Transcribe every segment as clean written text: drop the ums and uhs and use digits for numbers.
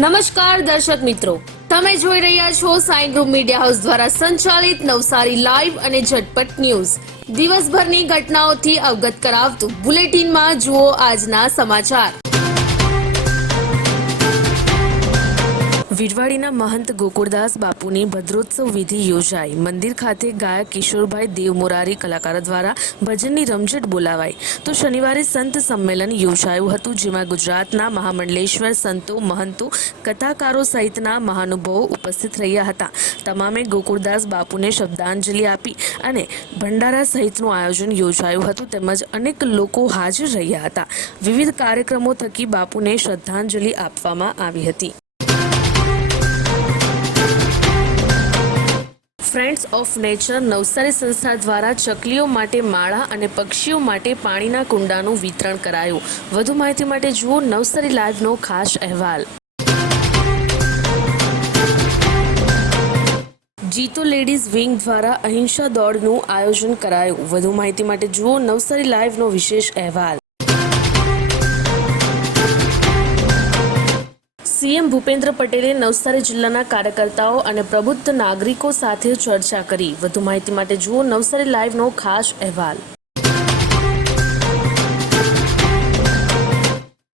નમસ્કાર દર્શક મિત્રો, તમે જોઈ રહ્યા છો સાઈ ગ્રુપ મીડિયા હાઉસ દ્વારા સંચાલિત નવસારી લાઈવ અને ઝટપટ ન્યૂઝ. દિવસભરની ઘટનાઓથી અવગત કરાવતું બુલેટિનમાં જુઓ આજના સમાચાર. વિરવાડીના મહંત ગોકુળદાસ બાપુની ભદ્રોત્સવ વિધિ યોજાઈ. મંદિર ખાતે ગાયક કિશોરભાઈ દેવમોરારી કલાકારો દ્વારા ભજનની રમઝટ બોલાવાઈ. તો શનિવારે સંત સંમેલન યોજાયું હતું, જેમાં ગુજરાતના મહામંડલેશ્વર સંતો, મહંતો, કથાકારો સહિતના મહાનુભાવો ઉપસ્થિત રહ્યા હતા. તમામે ગોકુળદાસ બાપુને શ્રદ્ધાંજલિ આપી અને ભંડારા સહિતનું આયોજન યોજાયું હતું, તેમજ અનેક લોકો હાજર રહ્યા હતા. વિવિધ કાર્યક્રમો થકી બાપુને શ્રદ્ધાંજલિ આપવામાં આવી હતી. ફ્રેન્ડ્સ ઓફ નેચર નવસારી સંસ્થા દ્વારા ચકલીઓ માટે માળા અને પક્ષીઓ માટે પાણીના કુંડાનું વિતરણ કરાયું. વધુ માહિતી માટે જુઓ નવસારી લાઈવનો ખાસ અહેવાલ. જીતો લેડીઝ વિંગ દ્વારા અહિંસા દોડનું આયોજન કરાયું. વધુ માહિતી માટે જુઓ નવસારી લાઈવનો વિશેષ અહેવાલ. સીએમ ભૂપેન્દ્ર પટેલે નવસારી જિલ્લાના કાર્યકર્તાઓ અને પ્રબુદ્ધ નાગરિકો સાથે ચર્ચા કરી. વધુ માહિતી માટે જુઓ નવસારી લાઈવનો ખાસ અહેવાલ.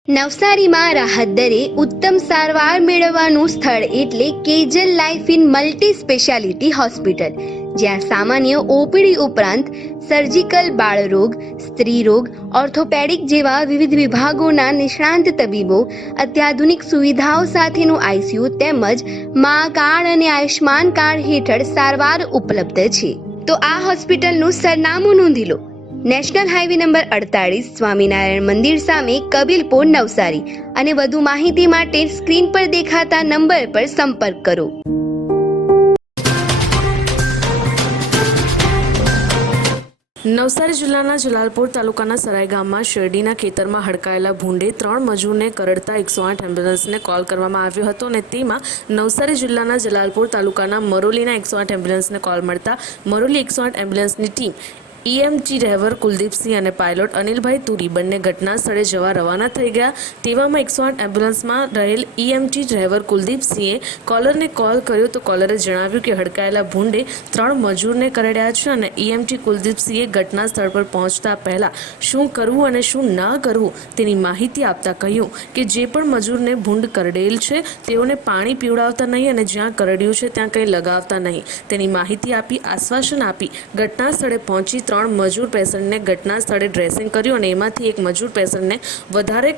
નવસારીમાં રાહત દરે ઉત્તમ સારવાર મેળવવાનું સ્થળ એટલે Kejal life in multi speciality hospital, જ્યાં સામાન્ય ઓપીડી ઉપરાંત સર્જિકલ, બાળરોગ, સ્ત્રીરોગ, ઓર્થોપેડિક જેવા વિવિધ વિભાગોના નિષ્ણાંત તબીબો, અત્યાધુનિક સુવિધાઓ સાથેનું આઈસીયુ તેમજ મા કાર્ડ અને આયુષ્માન કાર્ડ હેઠળ સારવાર ઉપલબ્ધ છે. તો આ હોસ્પિટલનું સરનામું નોંધી લો. નેશનલ હાઈવે નંબર 48, સ્વામિનારાયણ મંદિર સામે, કબીલપુર, નવસારી. અને વધુ માહિતી માટે સ્ક્રીન પર દેખાતા નંબર પર સંપર્ક કરો. નવસારી જિલ્લાના જલાલપોર તાલુકાના સરાય ગામમાં શેરડીના ખેતરમાં હડકાયેલા ભૂંડે 3 મજૂરને કરડતા 108 એમ્બ્યુલન્સને કોલ કરવામાં આવ્યો હતો, અને તેમાં નવસારી જિલ્લાના જલાલપોર તાલુકાના મરોલીના 108 એમ્બ્યુલન્સને કોલ મળતા મરોલી 108 એમ્બ્યુલન્સની ટીમ ઈએમટી ડ્રાઈવર કુલદીપસિંહ અને પાયલોટ અનિલભાઈ તુરી બંને ઘટના સ્થળે જવા રવાના થઈ ગયા. તેવામાં 108 એમ્બ્યુલન્સમાં રહેલ ઈએમટી ડ્રાઈવર કુલદીપસિંહે કોલરને કોલ કર્યો, તો કોલરે જણાવ્યું કે હડકાયેલા ભૂંડે 3 મજૂરને કરડ્યા છે, અને ઈએમટી કુલદીપસિંહે ઘટના સ્થળ પર પહોંચતા પહેલા શું કરવું અને શું ન કરવું તેની માહિતી આપતા કહ્યું કે જે પણ મજૂરને ભૂંડ કરડેલ છે તેઓને પાણી પીવડાવતા નહીં અને જ્યાં કરડ્યું છે ત્યાં કંઈ લગાવતા નહીં તેની માહિતી આપી આશ્વાસન આપી ઘટના સ્થળે પહોંચી 3 મજૂર પેશન્ટને ઘટના સ્થળે ડ્રેસિંગ કર્યું, અને એમાંથી એક મજૂર પેશન્ટને વધારે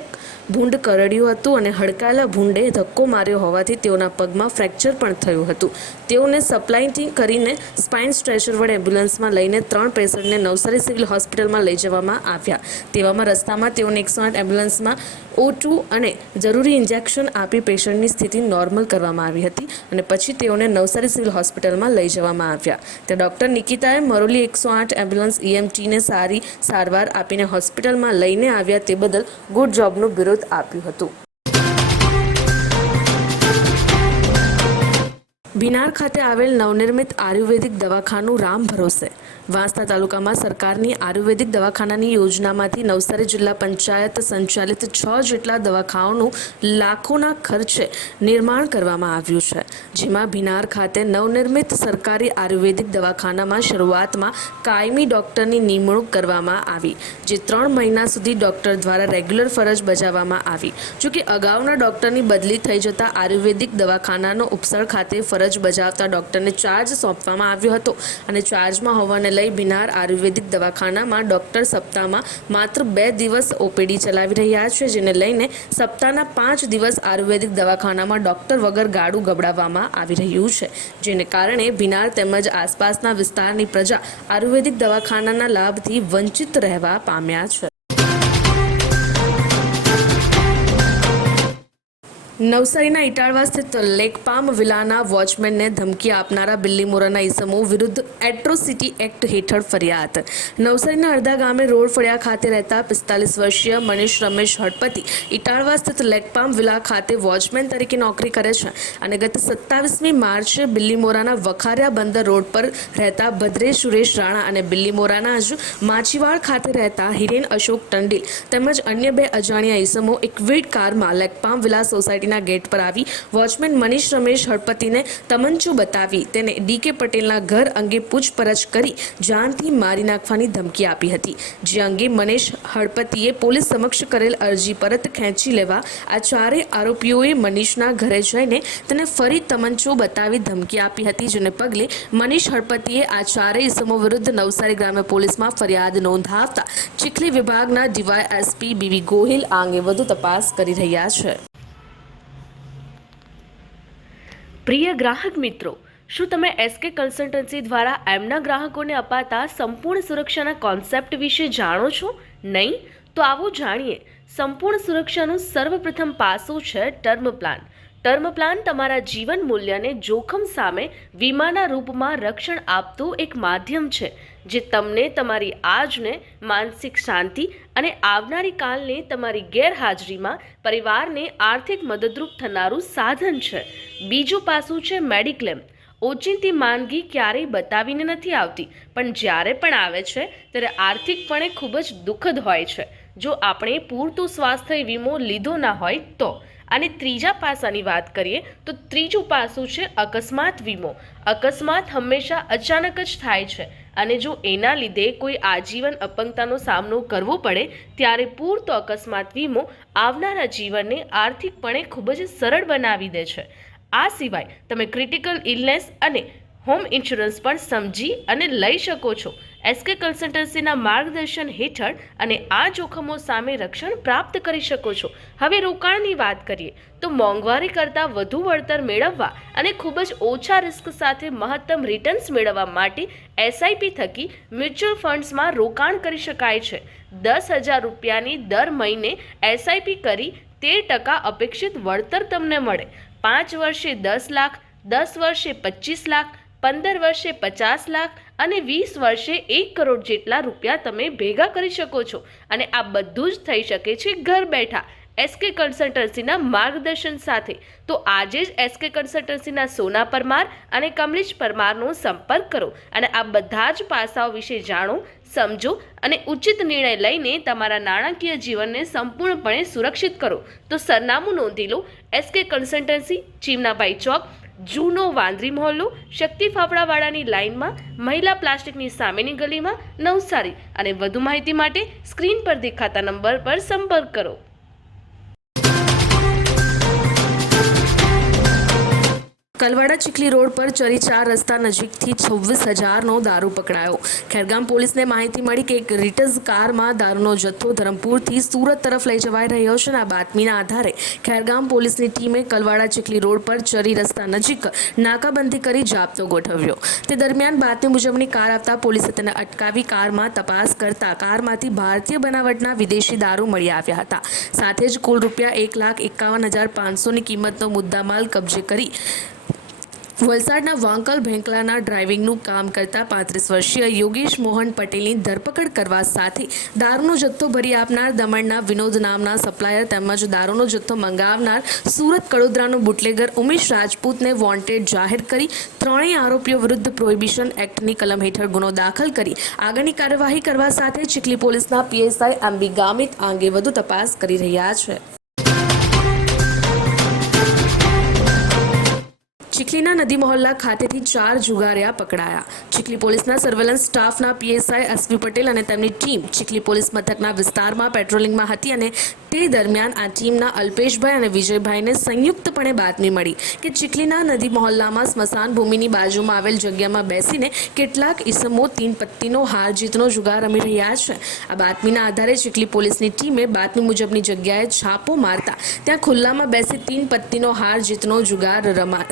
ભૂંડ કરડ્યું હતું, અને હડકાયેલા ભૂંડે ધક્કો માર્યો હોવાથી તેઓના પગમાં ફ્રેક્ચર પણ થયું હતું. તેઓને સપ્લાઇટિંગ કરીને સ્પાઇન સ્ટ્રેચર વડે એમ્બ્યુલન્સમાં લઈને 3 પેશન્ટને નવસારી સિવિલ હોસ્પિટલમાં લઈ જવામાં આવ્યા. તેવામાં રસ્તામાં તેઓને 108 એમ્બ્યુલન્સમાં O2 અને જરૂરી ઇન્જેક્શન આપી પેશન્ટની સ્થિતિ નોર્મલ કરવામાં આવી હતી, અને પછી તેઓને નવસારી સિવિલ હોસ્પિટલમાં લઈ જવામાં આવ્યા. ત્યાં ડૉક્ટર નિકિતાએ મરોલી 108 એમ્બ્યુલન્સ ઈએમટીને સારી સારવાર આપીને હોસ્પિટલમાં લઈને આવ્યા તે બદલ ગુડ જોબનું બિરુદ આપ્યું હતું. બિનાર ખાતે આવેલ નવનિર્મિત આયુર્વેદિક દવાખાનું રામ ભરોસે. વાંસદા તાલુકામાં સરકારની આયુર્વેદિક દવાખાનાની યોજનામાંથી નવસારી જિલ્લા પંચાયત સંચાલિત 6 જેટલા દવાખાનાઓનું લાખોના ખર્ચે નિર્માણ કરવામાં આવ્યું છે, જેમાં બિનાર ખાતે નવનિર્મિત સરકારી આયુર્વેદિક દવાખાનામાં શરૂઆતમાં કાયમી ડોક્ટરની નિમણૂક કરવામાં આવી, જે 3 મહિના સુધી ડોક્ટર દ્વારા રેગ્યુલર ફરજ બજાવવામાં આવી. જોકે અગાઉના ડોક્ટરની બદલી થઈ જતા આયુર્વેદિક દવાખાનાનો ઉપસર ખાતે ફરજ બજાવતા ડોક્ટરને ચાર્જ સોંપવામાં આવ્યો હતો, અને ચાર્જમાં હોવાને લઈ બિનાર આયુર્વેદિક દવાખાનામાં ડોક્ટર સપ્તાહમાં માત્ર 2 દિવસ ઓપીડી ચલાવી રહ્યા છે, જેને લઈને સપ્તાહના 5 દિવસ આયુર્વેદિક દવાખાનામાં ડોક્ટર વગર ગાડું ગબડાવવામાં આવી રહ્યું છે, જેને કારણે બિનાર તેમજ આસપાસના વિસ્તારની પ્રજા આયુર્વેદિક દવાખાનાના લાભથી વંચિત રહેવા પામ્યા છે. નવસારીના ઇટાળવા સ્થિત લેકપામ વિલાના વોચમેનને ધમકી આપનારા બિલ્લીમોરાના ઇસમો વિરુદ્ધ એટ્રોસિટી એક્ટ હેઠળ ફરિયાદ. નવસારીના અડધા ગામે રોડ ફળિયા ખાતે રહેતા 45 વર્ષીય મનીષ રમેશ હડપતિ ઇટાળવા સ્થિત લેકપામ વિલા ખાતે વોચમેન તરીકે નોકરી કરે છે, અને ગત 27મી માર્ચે બિલ્લીમોરાના વખારિયા બંદર રોડ પર રહેતા ભદ્રેશ સુરેશ રાણા અને બિલ્લીમોરાના જ માછીવાડ ખાતે રહેતા હિરેન અશોક ટંડેલ તેમજ અન્ય 2 અજાણ્યા ઇસમો એક વિડ કારમાં લેકપામ વિલા સોસાયટી સોસાયટીના ગેટ પર આવી વોચમેન મનીષ રમેશ હળપતિને તમંચો બતાવી તેને ડીકે પટેલના ઘર અંગે પૂછપરછ કરી જાનથી મારી નાખવાની ધમકી આપી હતી, જે અંગે મનીષ હળપતિએ પોલીસ સમક્ષ કરેલ અરજી પરત ખેંચી લેવા આ ચારેય આરોપીઓએ મનીષના ઘરે જઈને તેને ફરી તમંચો બતાવી ધમકી આપી હતી, જેને પગલે મનીષ હળપતિએ આ ચારેય ઇસમો વિરુદ્ધ નવસારી ગ્રામ્ય પોલીસમાં ફરિયાદ નોંધાવતા ચીખલી વિભાગના ડીવાયએસપી બીવી ગોહિલ આ અંગે વધુ તપાસ કરી રહ્યા છે. પ્રિય ગ્રાહક મિત્રો, શું તમે એસકે કન્સલ્ટન્સી દ્વારા એમના ગ્રાહકોને અપાતા સંપૂર્ણ સુરક્ષાના કોન્સેપ્ટ વિશે જાણો છો? નહીં? તો આવો જાણીએ. સંપૂર્ણ સુરક્ષાનું સર્વપ્રથમ પાસું છે ટર્મ પ્લાન. ટર્મ પ્લાન તમારા જીવન મૂલ્યને જોખમ સામે વીમાના રૂપમાં રક્ષણ આપતું એક માધ્યમ છે, જે તમને તમારી આજને માનસિક શાંતિ અને આવનારી કાલને તમારી ગેરહાજરીમાં પરિવારને આર્થિક મદદરૂપ થનારું સાધન છે. બીજું પાસું છે મેડિક્લેમ. ઓચિંતી માંદગી ક્યારેય બતાવીને નથી આવતી, પણ જ્યારે પણ આવે છે ત્યારે આર્થિકપણે ખૂબ જ દુઃખદ હોય છે જો આપણે પૂરતું સ્વાસ્થ્ય વીમો લીધો ના હોય તો. અને ત્રીજા પાસાની વાત કરીએ તો ત્રીજું પાસું છે અકસ્માત વીમો. અકસ્માત હંમેશા અચાનક જ થાય છે અને જો એના લીધે કોઈ આજીવન અપંગતાનો સામનો કરવો પડે ત્યારે પૂરતો અકસ્માત વીમો આવનારા જીવનને આર્થિકપણે ખૂબ જ સરળ બનાવી દે છે. આ સિવાય તમે ક્રિટિકલ ઇલનેસ અને હોમ ઇન્સ્યોરન્સ પણ સમજી અને લઈ શકો છો. એસકે કન્સલ્ટન્સીના માર્ગદર્શન હેઠળ અને આ જોખમો સામે રક્ષણ પ્રાપ્ત કરી શકો છો. હવે રોકાણની વાત કરીએ તો મોંઘવારી કરતાં વધુ વળતર મેળવવા અને ખૂબ જ ઓછા રિસ્ક સાથે મહત્તમ રિટર્ન્સ મેળવવા માટે એસઆઈપી થકી મ્યુચ્યુઅલ ફંડ્સમાં રોકાણ કરી શકાય છે. 10,000 રૂપિયાની દર મહિને એસઆઈપી કરી 13% અપેક્ષિત વળતર તમને મળે. 5 વર્ષે 10 લાખ, 10 વર્ષે 25 લાખ, 15 વર્ષે 50 લાખ અને 20 વર્ષે 1 કરોડ જેટલા રૂપિયા તમે ભેગા કરી શકો છો. અને આ બધું જ થઈ શકે છે ઘર બેઠા એસકે કન્સલ્ટન્સીના માર્ગદર્શન સાથે. તો આજે જ એસકે કન્સલ્ટન્સીના સોના પરમાર અને કમલેશ પરમારનો સંપર્ક કરો અને આ બધા જ પાસાઓ વિશે જાણો, સમજો અને ઉચિત નિર્ણય લઈને તમારા નાણાકીય જીવનને સંપૂર્ણપણે સુરક્ષિત કરો. તો સરનામું નોંધી લો. એસકે કન્સલ્ટન્સી, ચીમનાભાઈ ચોક, જૂનો વાંદરી મહોલ્લો, શક્તિ ફાફડાવાળાની લાઇનમાં, મહિલા પ્લાસ્ટિકની સામેની ગલીમાં, નવસારી. અને વધુ માહિતી માટે સ્ક્રીન પર દેખાતા નંબર પર સંપર્ક કરો. કલવાડા ચીખલી રોડ પર ચરી 4 રસ્તા નજીકથી 26,000નો દારૂ પકડાયો. ખેરગામ પોલીસને માહિતી મળી કે એક રીટઝ કારમાં દારૂનો જથ્થો ધરમપુરથી સુરત તરફ લઈ જવાઈ રહ્યો છે. આ બાતમીના આધારે ખેરગામ પોલીસની ટીમે કલવાડા ચીખલી રોડ પર ચરી રસ્તા નજીક નાકાબંધી કરી જાપ્તો ગોઠવ્યો. તે દરમિયાન બાતમી મુજબની કાર આવતા પોલીસે તેને અટકાવી કારમાં તપાસ કરતા કારમાંથી ભારતીય બનાવટના વિદેશી દારૂ મળી આવ્યા હતા. સાથે જ કુલ રૂપિયા 1,51,500ની કિંમતનો મુદ્દામાલ કબજે કરી વલસાડના વાંકલ ભેંકલાના ડ્રાઇવિંગનું કામ કરતા 35 વર્ષીય યોગેશ મોહન પટેલની ધરપકડ કરવા સાથે દારૂનો જથ્થો ભરી આપનાર દમણના વિનોદ નામના સપ્લાયર તેમજ દારૂનો જથ્થો મંગાવનાર સુરત કડોદરાનો બુટલેગર ઉમેશ રાજપૂતને વોન્ટેડ જાહેર કરી ત્રણેય આરોપીઓ વિરુદ્ધ પ્રોહિબિશન એક્ટની કલમ હેઠળ ગુનો દાખલ કરી આગળની કાર્યવાહી કરવા સાથે ચીખલી પોલીસના પીએસઆઈ એમબી ગામિત આ અંગે વધુ તપાસ કરી રહ્યા છે. ચીખલીના નદી મહોલ્લા ખાતેથી 4 જુગારિયા પકડાયા. ચીખલી પોલીસના સર્વેલન્સ સ્ટાફના પીએસઆઈ એસવી પટેલ અને તેમની ટીમ ચીખલી પોલીસ મથકના વિસ્તારમાં પેટ્રોલિંગમાં હતી અને તે દરમિયાન આ ટીમના અલ્પેશભાઈ અને વિજયભાઈને સંયુક્તપણે બાતમી મળી કે ચીખલીના નદી મહોલ્લામાં સ્મશાન ભૂમિની બાજુમાં આવેલ જગ્યામાં બેસીને કેટલાક ઈસમો 3 પત્તીનો હાર જીતનો જુગાર રમી રહ્યા છે. આ બાતમીના આધારે ચીખલી પોલીસની ટીમે બાતમી મુજબની જગ્યાએ છાપો મારતા ત્યાં ખુલ્લામાં બેસી 3 પત્તીનો હાર જીતનો જુગાર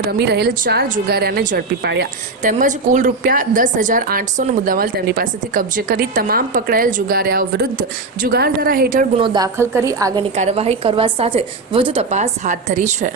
રમી રહેલ 4 જુગારિયાને ઝડપી પાડ્યા. તેમજ કુલ રૂપિયા 10,800નો મુદ્દામાલ તેમની પાસેથી કબજે કરી તમામ પકડાયેલ જુગારિયાઓ વિરુદ્ધ જુગાર ધારા હેઠળ ગુનો દાખલ કરી આગળની કાર્યવાહી કરવા સાથે વધુ તપાસ હાથ ધરી છે.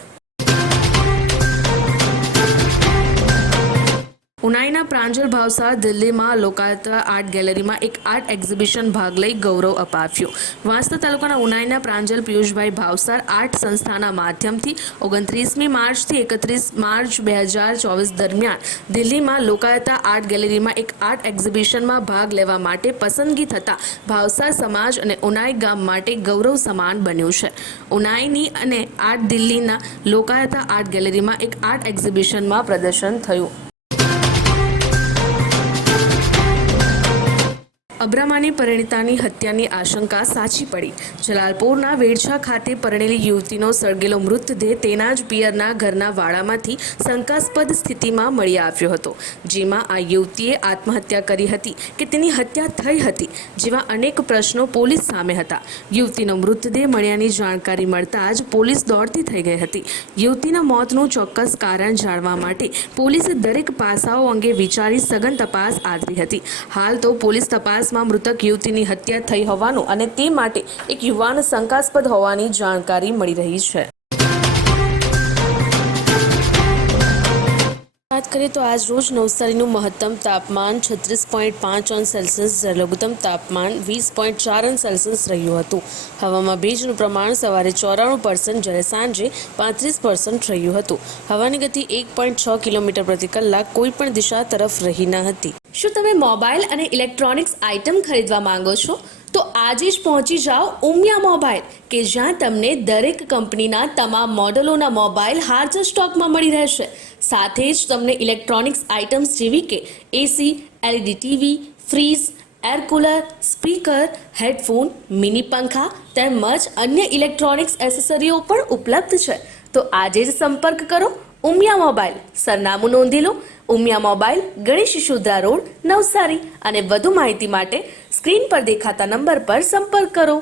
ઉનાઈના પ્રાંજલ ભાવસાર દિલ્હીમાં લોકાયતા આર્ટ ગેલેરીમાં એક આર્ટ એક્ઝિબિશન ભાગ લઈ ગૌરવ અપાવ્યું. વાંસદા તાલુકાના ઉનાઈના પ્રાંજલ પિયુષભાઈ ભાવસાર આર્ટ સંસ્થાના માધ્યમથી 29મી માર્ચથી 31 માર્ચ 2024 દરમિયાન દિલ્હીમાં લોકાયતા આર્ટ ગેલેરીમાં એક આર્ટ એક્ઝિબિશનમાં ભાગ લેવા માટે પસંદગી થતાં ભાવસાર સમાજ અને ઉનાઈ ગામ માટે ગૌરવ સમાન બન્યું છે. ઉનાઈની અને આર્ટ દિલ્હીના લોકાયતા આર્ટ ગેલેરીમાં એક આર્ટ એક્ઝિબિશનમાં પ્રદર્શન થયું. અબ્રામાની પરિણીતાની હત્યાની આશંકા સાચી પડી. જલાલપોરના વેડછા ખાતે પરણેલી યુવતીનો સળગેલો મૃતદેહ તેના જ પિયરના ઘરના વાડામાંથી શંકાસ્પદ સ્થિતિમાં મળી આવ્યો હતો, જેમાં આ યુવતીએ આત્મહત્યા કરી હતી કે તેની હત્યા થઈ હતી જેવા અનેક પ્રશ્નો પોલીસ સામે હતા. યુવતીનો મૃતદેહ મળ્યાની જાણકારી મળતા જ પોલીસ દોડતી થઈ ગઈ હતી. યુવતીના મોતનું ચોક્કસ કારણ જાણવા માટે પોલીસે દરેક પાસાઓ અંગે વિચારી સઘન તપાસ આદરી હતી. હાલ તો પોલીસ તપાસ મૃતક યુવતીની હત્યા થઈ હોવાનું અને તે માટે એક યુવાન શંકાસ્પદ હોવાની જાણકારી મળી રહી છે. વાત કરીએ તો આજ રોજ નવસારીનું મહત્તમ તાપમાન 36.5 અંશ સેલ્સિયસ, લઘુત્તમ તાપમાન 20.4 અંશ સેલ્સિયસ રહ્યું હતું. હવામાં ભેજનું પ્રમાણ સવારે 94% જ્યારે સાંજે 35% રહ્યું હતું. હવાની ગતિ 1.6 કિલોમીટર પ્રતિ કલાક કોઈ પણ દિશા તરફ રહી ન હતી. શું તમે મોબાઈલ અને ઇલેક્ટ્રોનિક્સ આઇટમ ખરીદવા માંગો છો? તો આજે જ પહોંચી જાઓ ઉમિયા મોબાઈલ, કે જ્યાં તમને દરેક કંપનીના તમામ મોડેલોના મોબાઈલ હાજર સ્ટોકમાં મળી રહેશે. સાથે જ તમને ઇલેક્ટ્રોનિક્સ આઇટમ્સ જેવી કે AC, LED TV, fridge, air cooler, speaker, headphone, mini પંખા તેમજ અન્ય ઇલેક્ટ્રોનિક્સ એસેસરીઓ પણ ઉપલબ્ધ છે. તો આજે જ સંપર્ક કરો ઉમિયા મોબાઈલ. સરનામું નોંધી લો: ઉમિયા મોબાઈલ, ગણેશ શિશુદ્રા રોડ, નવસારી. અને વધુ માહિતી માટે સ્ક્રીન પર દેખાતા નંબર પર સંપર્ક કરો.